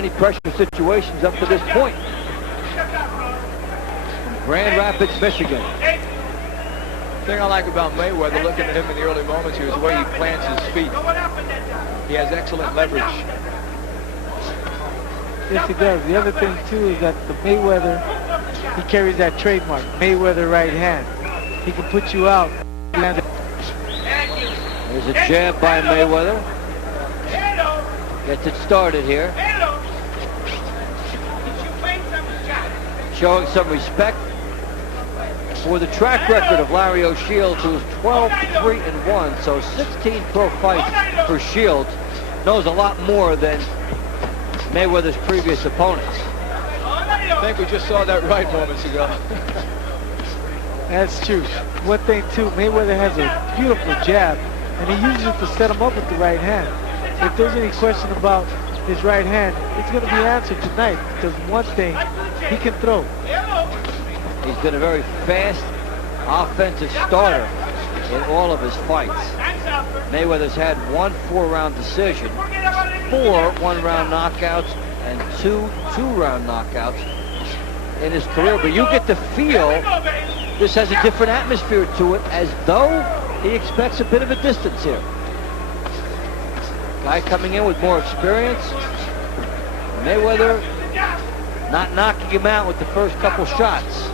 any pressure situations up to this point. Grand Rapids, Michigan. The thing I like about Mayweather, looking at him in the early moments here, is the way he plants his feet. He has excellent leverage. Yes, he does. The other thing, too, is that the Mayweather, he carries that trademark, Mayweather right hand. He can put you out. There's a jab by Mayweather. Gets it started here. Showing some respect for the track record of Larry O'Shields, who's 12-3-1, so 16 pro fights for Shields. Knows a lot more than Mayweather's previous opponents. I think we just saw that right moments ago. That's true. One thing, too, Mayweather has a beautiful jab, and he uses it to set him up with the right hand. If there's any question about his right hand, it's going to be answered tonight, because one thing, he can throw. He's been a very fast offensive starter in all of his fights. Mayweather's had 1 4-round decision, 4 one-round knockouts, and 2 two-round knockouts in his career. But you get the feel this has a different atmosphere to it, as though he expects a bit of a distance here. Guy coming in with more experience. Mayweather not knocking him out with the first couple shots.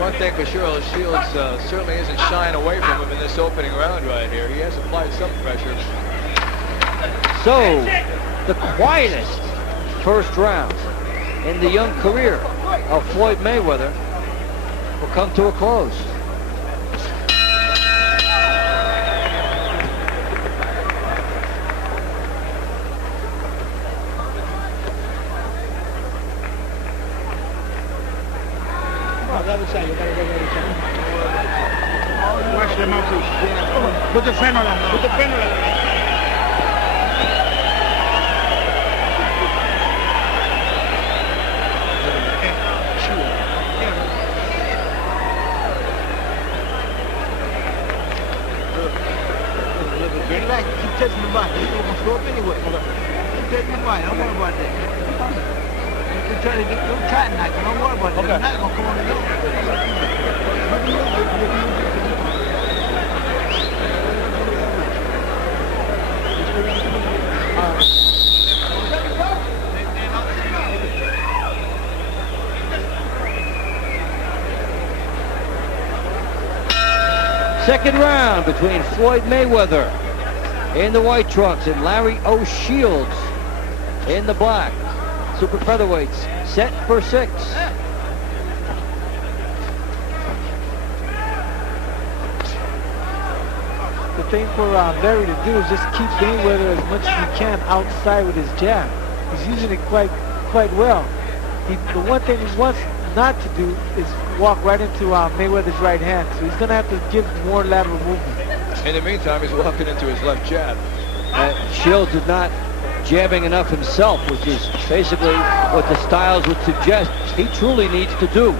One thing for sure, Shields certainly isn't shying away from him in this opening round right here. He has applied some pressure. So, the quietest first round in the young career of Floyd Mayweather will come to a close. Watch them out, please. Put the fan on them. Put the fan on them. Relax, keep touching the body. You're going to throw up anyway. Keep touching the body. Don't worry about that. Don't try to knock it. Don't worry about that. Okay. You're not going to come on the door. Second round between Floyd Mayweather in the white trunks and Larry O'Shields in the black. Super featherweights set for 6. The thing for Larry to do is just keep Mayweather as much as he can outside with his jab. He's using it quite well. The one thing he wants not to do is walk right into Mayweather's right hand, so he's going to have to give more lateral movement. In the meantime, he's walking into his left jab. Shields is not jabbing enough himself, which is basically what the styles would suggest he truly needs to do.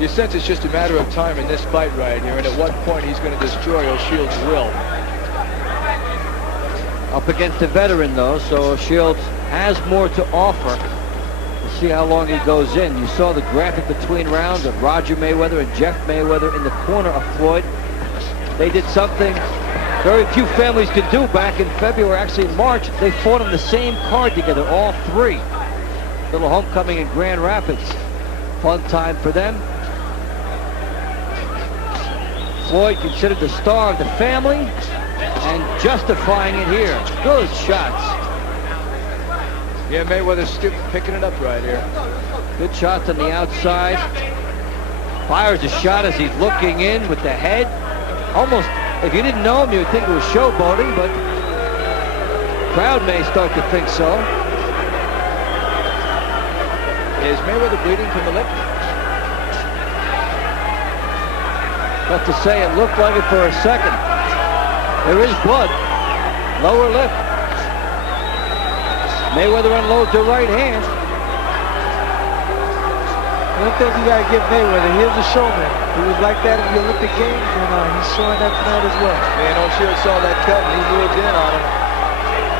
You sense it's just a matter of time in this fight right here, and at what point he's going to destroy O'Shields' will. Up against a veteran, though, so Shields has more to offer. We'll see how long he goes in. You saw the graphic between rounds of Roger Mayweather and Jeff Mayweather in the corner of Floyd. They did something very few families could do back in February, actually in March. They fought on the same card together, all 3. Little homecoming in Grand Rapids. Fun time for them. Floyd considered the star of the family and justifying it here. Good shots. Yeah, Mayweather's still picking it up right here. Good shots on the outside. Fires a shot as he's looking in with the head. Almost, if you didn't know him, you would think it was showboating, but the crowd may start to think so. Is Mayweather bleeding from the lip? Tough to say. It looked like it for a second. There is blood. Lower lip. Mayweather unloads the right hand. One thing you got to give Mayweather, here's a showman. He was like that in the Olympic Games, and he's showing that tonight as well. Man, O'Shields saw that cut and he moved in on him.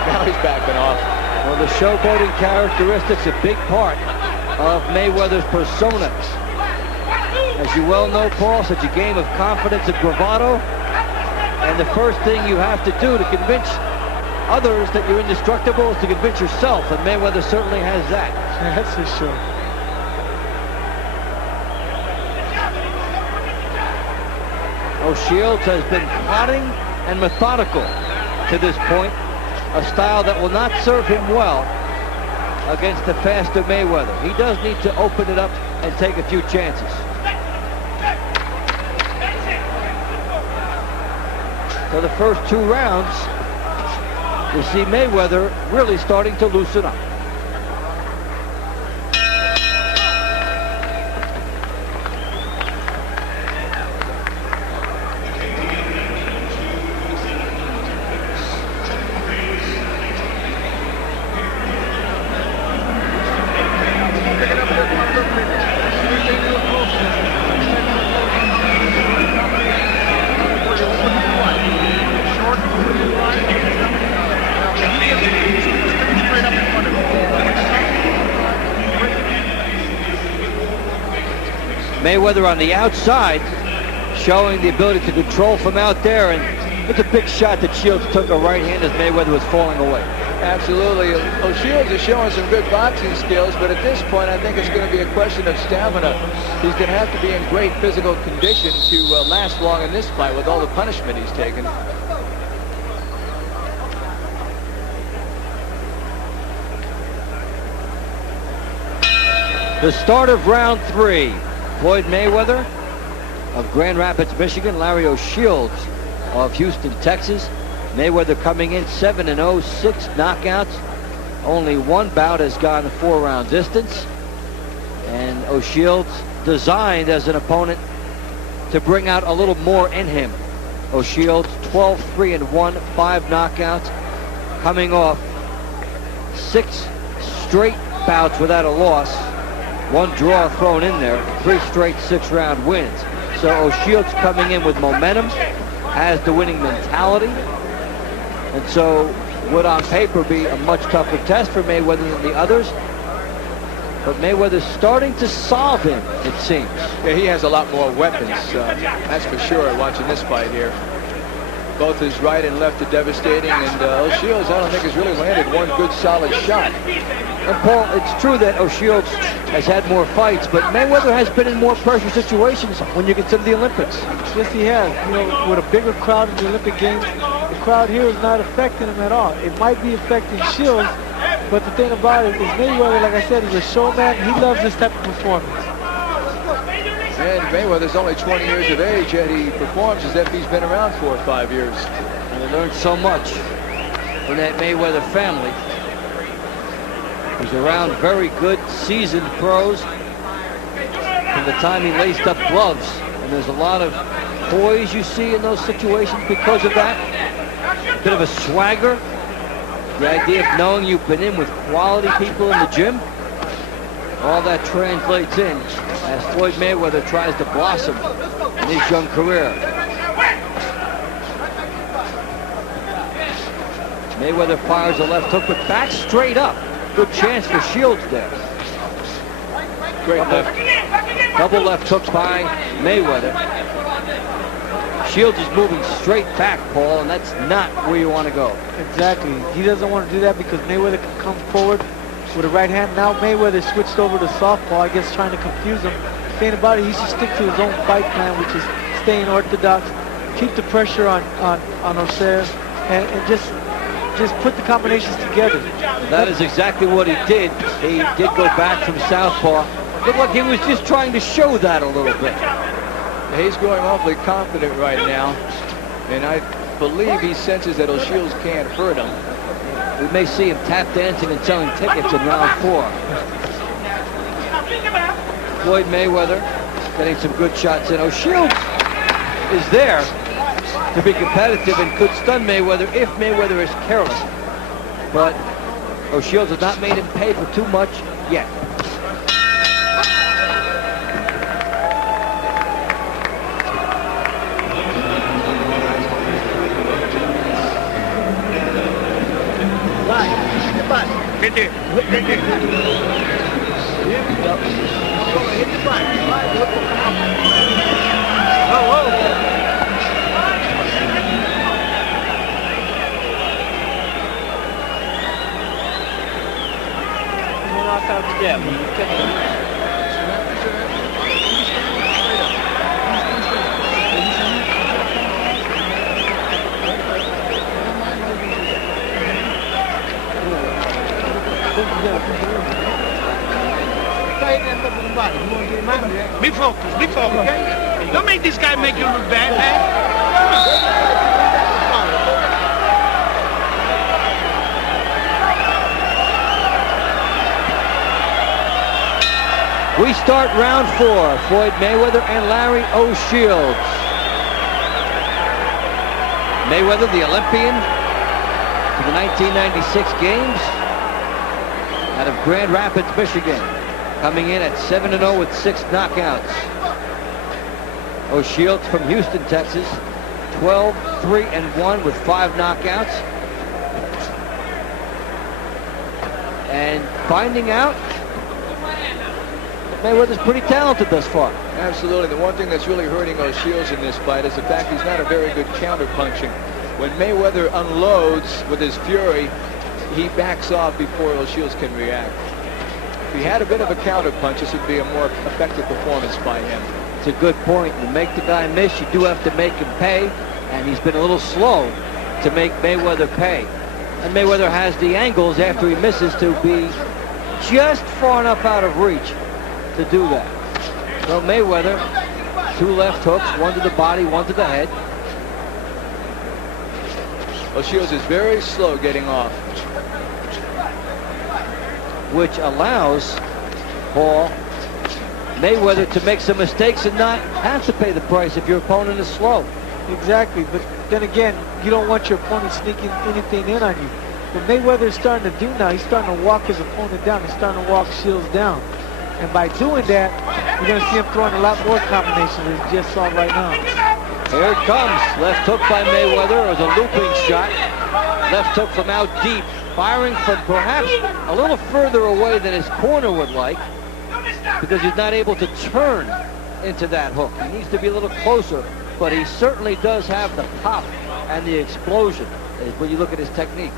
Now he's backing off. Well, the showboating characteristics a big part of Mayweather's persona. As you well know, Paul, such a game of confidence and bravado. And the first thing you have to do to convince others that you're indestructible is to convince yourself, and Mayweather certainly has that. That's for sure. O'Shields has been plotting and methodical to this point, a style that will not serve him well against the faster Mayweather. He does need to open it up and take a few chances. For the first 2 rounds, you see Mayweather really starting to loosen up. Mayweather on the outside, showing the ability to control from out there, and it's a big shot that Shields took a right hand as Mayweather was falling away. Absolutely. O'Shields is showing some good boxing skills, but at this point, I think it's going to be a question of stamina. He's going to have to be in great physical condition to last long in this fight with all the punishment he's taken. The start of round 3. Floyd Mayweather of Grand Rapids, Michigan. Larry O'Shields of Houston, Texas. Mayweather coming in 7-0, 6 knockouts. Only 1 bout has gone the 4-round distance. And O'Shields designed as an opponent to bring out a little more in him. O'Shields 12-3-1, 5 knockouts, coming off 6 straight bouts without a loss. 1 draw thrown in there, 3 straight 6-round wins. So O'Shields coming in with momentum, has the winning mentality, and so would on paper be a much tougher test for Mayweather than the others. But Mayweather's starting to solve him, it seems. Yeah, he has a lot more weapons, that's for sure, watching this fight here. Both his right and left are devastating, and O'Shields, I don't think, has really landed 1 good solid shot. And Paul, it's true that O'Shields has had more fights, but Mayweather has been in more pressure situations when you consider the Olympics. Yes, he has. You know, with a bigger crowd in the Olympic Games, the crowd here is not affecting him at all. It might be affecting Shields, but the thing about it is Mayweather, like I said, he's a showman. He loves this type of performance. And Mayweather's only 20 years of age, yet he performs as if he's been around 4 or 5 years. And he learned so much from that Mayweather family. He's around very good, seasoned pros from the time he laced up gloves. And there's a lot of poise you see in those situations because of that. A bit of a swagger. The idea of knowing you've been in with quality people in the gym. All that translates in as Floyd Mayweather tries to blossom in his young career. Mayweather fires a left hook, but back straight up. Good chance for Shields there. Great left. Double left hook by Mayweather. Shields is moving straight back, Paul, and that's not where you want to go. Exactly. He doesn't want to do that because Mayweather can come forward with a right hand. Now Mayweather switched over to southpaw, I guess trying to confuse him. The thing about it, he should stick to his own fight plan, which is staying orthodox, keep the pressure on O'Shea, and just put the combinations together. That is exactly what he did. He did go back from southpaw. Looked like he was just trying to show that a little bit. He's growing awfully confident right now, and I believe he senses that O'Shields can't hurt him. We may see him tap dancing and selling tickets in round 4. Floyd Mayweather getting some good shots in. O'Shields is there to be competitive and could stun Mayweather if Mayweather is careless. But O'Shields has not made him pay for too much yet. Right there. Right there. Yeah. Hit the button. Oh, whoa. Knockout step. Be focused, be focused, okay? Don't make this guy make you look bad, man. We start round 4. Floyd Mayweather and Larry O'Shields. Mayweather, the Olympian for the 1996 games out of Grand Rapids, Michigan, coming in at 7-0 with 6 knockouts. O'Shields from Houston, Texas, 12-3-1 with 5 knockouts. And finding out Mayweather's pretty talented thus far. Absolutely. The one thing that's really hurting O'Shields in this fight is the fact he's not a very good counter-punching. When Mayweather unloads with his fury, he backs off before O'Shields can react. If he had a bit of a counter-punch, this would be a more effective performance by him. It's a good point. You make the guy miss, you do have to make him pay, and he's been a little slow to make Mayweather pay. And Mayweather has the angles after he misses to be just far enough out of reach to do that. So Mayweather, 2 left hooks, 1 to the body, 1 to the head. O'Shields is very slow getting off, which allows Paul Mayweather to make some mistakes and not have to pay the price if your opponent is slow. Exactly, but then again, you don't want your opponent sneaking anything in on you. What Mayweather is starting to do now, he's starting to walk his opponent down. He's starting to walk Shields down. And by doing that, you're going to see him throwing a lot more combinations as you just saw right now. Here it comes. Left hook by Mayweather. It was a looping shot. Left hook from out deep. Firing from perhaps a little further away than his corner would like, because he's not able to turn into that hook. He needs to be a little closer, but he certainly does have the pop and the explosion when you look at his technique.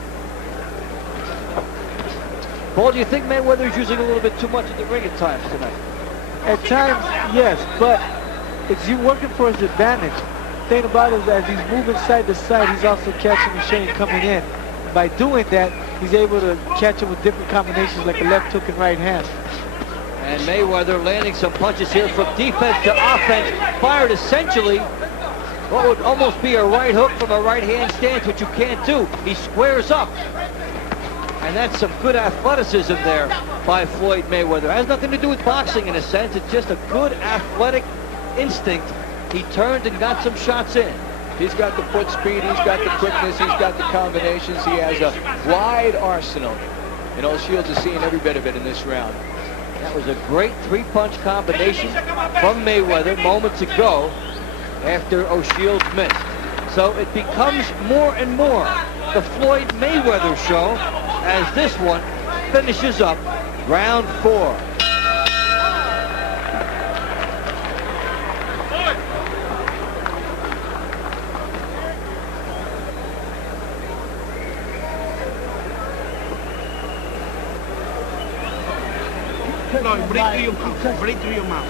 Paul, do you think Mayweather is using a little bit too much of the ring at times tonight? At times, yes, but it's you working for his advantage. The thing about it is, as he's moving side to side, he's also catching the Shane coming in. By doing that, he's able to catch him with different combinations like a left hook and right hand. And Mayweather landing some punches here from defense to offense. Fired essentially what would almost be a right hook from a right hand stance, which you can't do. He squares up. And that's some good athleticism there by Floyd Mayweather. It has nothing to do with boxing in a sense. It's just a good athletic instinct. He turned and got some shots in. He's got the foot speed, he's got the quickness, he's got the combinations. He has a wide arsenal. And O'Shields is seeing every bit of it in this round. That was a great 3-punch combination from Mayweather moments ago after O'Shields missed. So it becomes more and more the Floyd Mayweather show as this one finishes up round 4. Floyd, break through your mouth. Break through your mouth.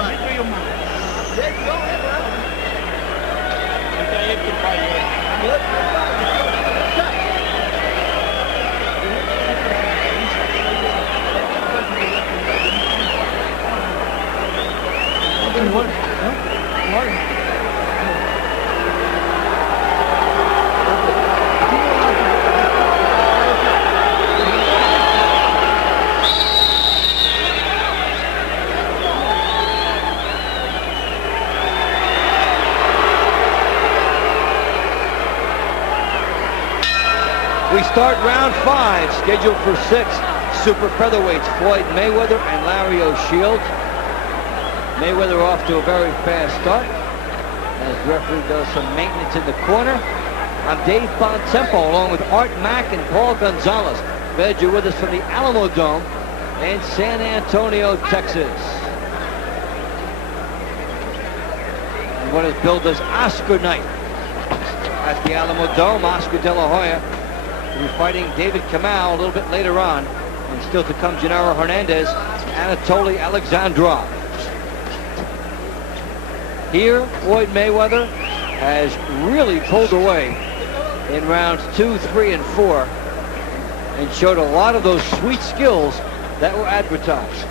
Break through your mouth. We start round 5, scheduled for 6 super featherweights, Floyd Mayweather and Larry O'Shields. Mayweather off to a very fast start. as the referee does some maintenance in the corner. I'm Dave Bontempo, along with Art Mack and Paul Gonzalez. Glad you're with us from the Alamodome in San Antonio, Texas. And what is billed as Oscar night at the Alamodome. Oscar De La Hoya will be fighting David Kamau a little bit later on. And still to come, Gennaro Hernandez, Anatoly Alexandrov. Here, Floyd Mayweather has really pulled away in rounds 2, 3, and 4 and showed a lot of those sweet skills that were advertised.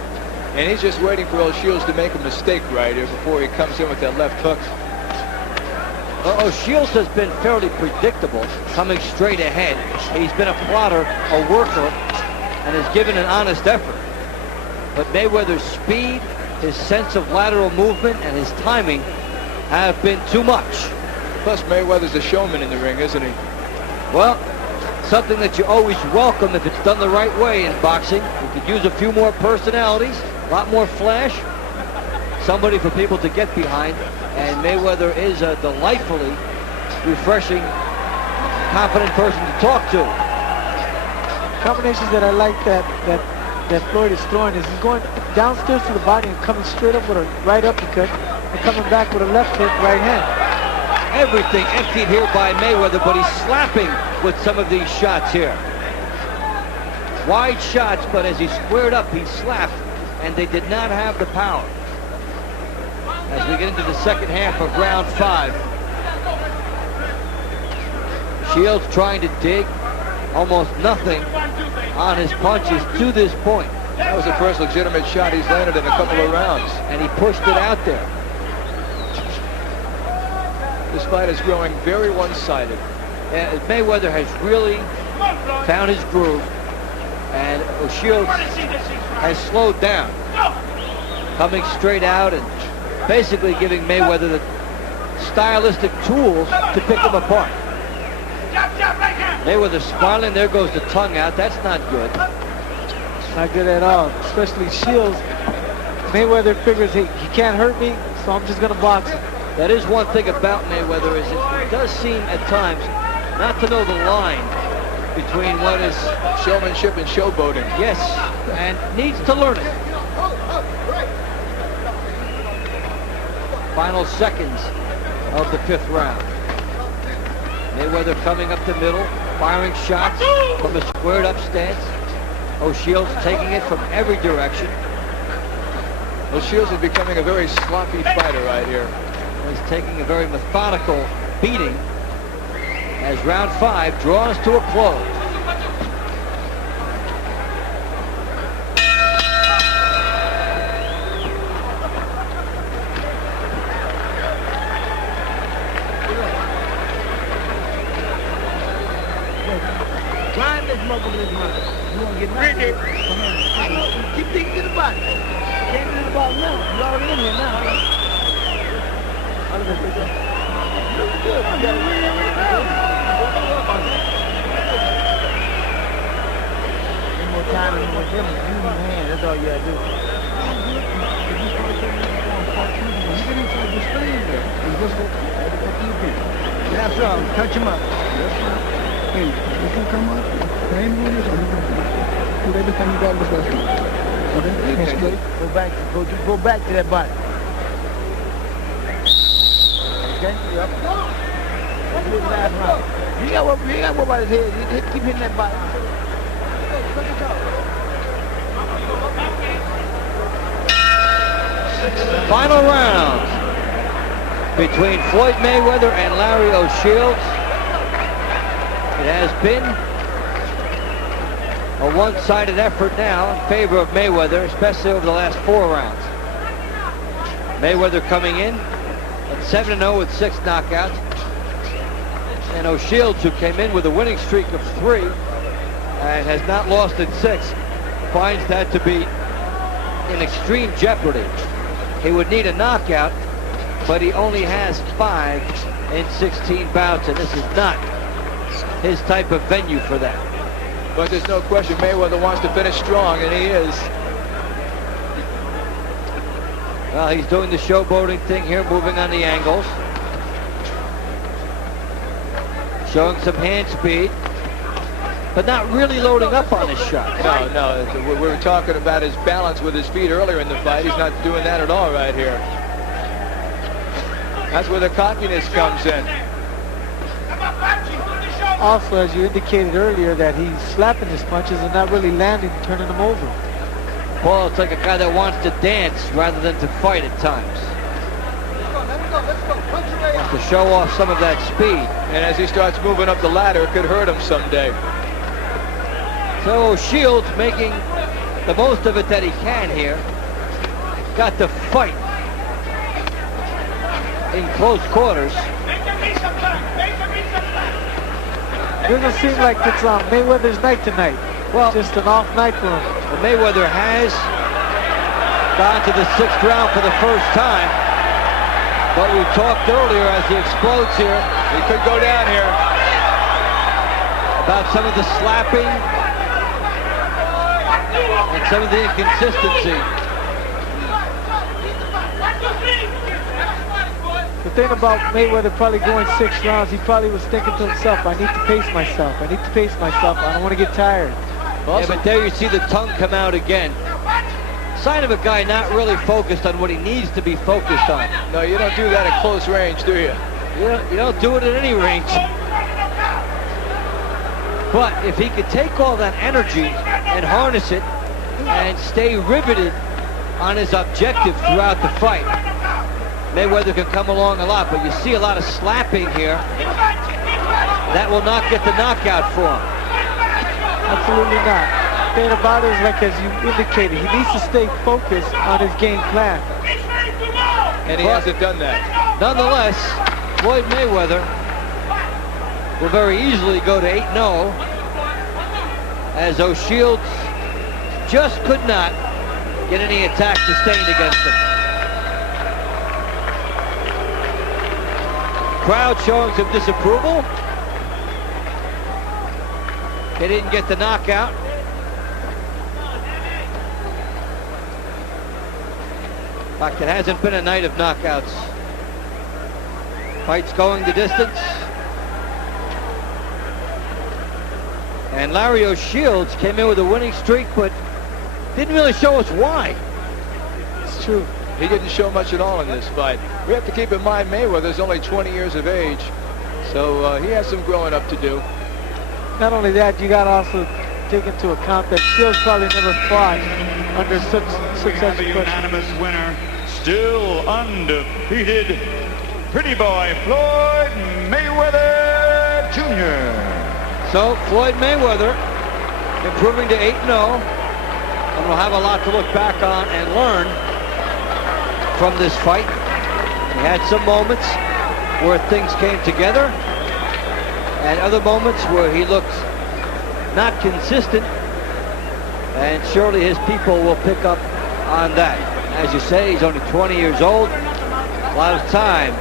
And he's just waiting for O'Shields to make a mistake right here before he comes in with that left hook. Well, O'Shields has been fairly predictable, coming straight ahead. He's been a plotter, a worker, and has given an honest effort. But Mayweather's speed, his sense of lateral movement, and his timing have been too much. Plus, Mayweather's a showman in the ring, isn't he? Well, something that you always welcome if it's done the right way in boxing. You could use a few more personalities, a lot more flash, somebody for people to get behind. And Mayweather is a delightfully refreshing, confident person to talk to. Combinations that I like that Floyd is throwing is he's going downstairs to the body and coming straight up with a right uppercut and coming back with a left hook right hand. Everything emptied here by Mayweather, but he's slapping with some of these shots here. Wide shots, but as he squared up, he slapped, and they did not have the power. As we get into the second half of round 5. Shields trying to dig, almost nothing on his punches to this point. That was the first legitimate shot he's landed in a couple of rounds. And he pushed it out there. This fight is growing very one-sided. And Mayweather has really found his groove, and O'Shields has slowed down, coming straight out and basically giving Mayweather the stylistic tools to pick him apart. Mayweather smiling, there goes the tongue out. That's not good. Not good at all, especially Shields. Mayweather figures, hey, he can't hurt me, so I'm just going to box him. That is one thing about Mayweather, is it does seem at times not to know the line between what is showmanship and showboating. Yes, and needs to learn it. Final seconds of the 5th round. Mayweather coming up the middle, firing shots from a squared up stance. O'Shields taking it from every direction. O'Shields is becoming a very sloppy fighter right here. He's taking a very methodical beating as round 5 draws to a close. Grind this motherfucker this money. You want to get ready? I know. Keep thinking to the body. Can't do the body now. You're already in here now. Look good. You got to win right now. One more time and more difference. Use your hand. That's all you got to do. Have some. Touch him up. Hey, you can come up, train with us, or you can do everything you got in this restaurant. Okay? Go back to that body. Okay? Yep. That's his last round. You got what about his head. Keep hitting that body. Final round between Floyd Mayweather and Larry O'Shields. It has been a one-sided effort now in favor of Mayweather, especially over the last 4 rounds. Mayweather coming in at 7-0 with 6 knockouts. And O'Shields, who came in with a winning streak of 3 and has not lost in 6, finds that to be in extreme jeopardy. He would need a knockout, but he only has 5 in 16 bouts, and this is not his type of venue for that. But there's no question Mayweather wants to finish strong, and he is. Well, he's doing the showboating thing here, moving on the angles. showing some hand speed, but not really loading up on his shot. No. We were talking about his balance with his feet earlier in the fight. He's not doing that at all right here. That's where the cockiness comes in. Also, as you indicated earlier, that he's slapping his punches and not really landing, turning them over. Paul, it's like a guy that wants to dance rather than to fight at times. Wants to show off some of that speed. And as he starts moving up the ladder, it could hurt him someday. So Shields making the most of it that he can here. Got to fight in close quarters. Doesn't seem like it's Mayweather's night tonight. Well, just an off night for him. Well, Mayweather has gone to the 6th round for the first time. But we talked earlier as he explodes here. He could go down here. About some of the slapping and some of the inconsistency. The thing about Mayweather probably going 6 rounds, he probably was thinking to himself, I need to pace myself. I need to pace myself. I don't want to get tired. Yeah, but there you see the tongue come out again. Sign of a guy not really focused on what he needs to be focused on. No, you don't do that at close range, do you? You don't do it at any range. But if he could take all that energy and harness it and stay riveted on his objective throughout the fight, Mayweather can come along a lot. But you see a lot of slapping here. That will not get the knockout for him. Absolutely not. The thing about it is, like as you indicated, he needs to stay focused on his game plan. And he hasn't done that. Nonetheless, Floyd Mayweather will very easily go to 8-0 as O'Shields just could not get any attack sustained against him. Crowd showing some disapproval. They didn't get the knockout. In fact, it hasn't been a night of knockouts. Fights going the distance. And Larry O'Shields came in with a winning streak, but didn't really show us why. It's true. He didn't show much at all in this fight. We have to keep in mind Mayweather's only 20 years of age, so he has some growing up to do. Not only that, you got to also take into account that Shields probably never fought under such have a unanimous winner, still undefeated, pretty boy Floyd Mayweather Jr. So Floyd Mayweather improving to 8-0, and we'll have a lot to look back on and learn from this fight. He had some moments where things came together, and other moments where he looked not consistent, and surely his people will pick up on that. As you say, he's only 20 years old. A lot of time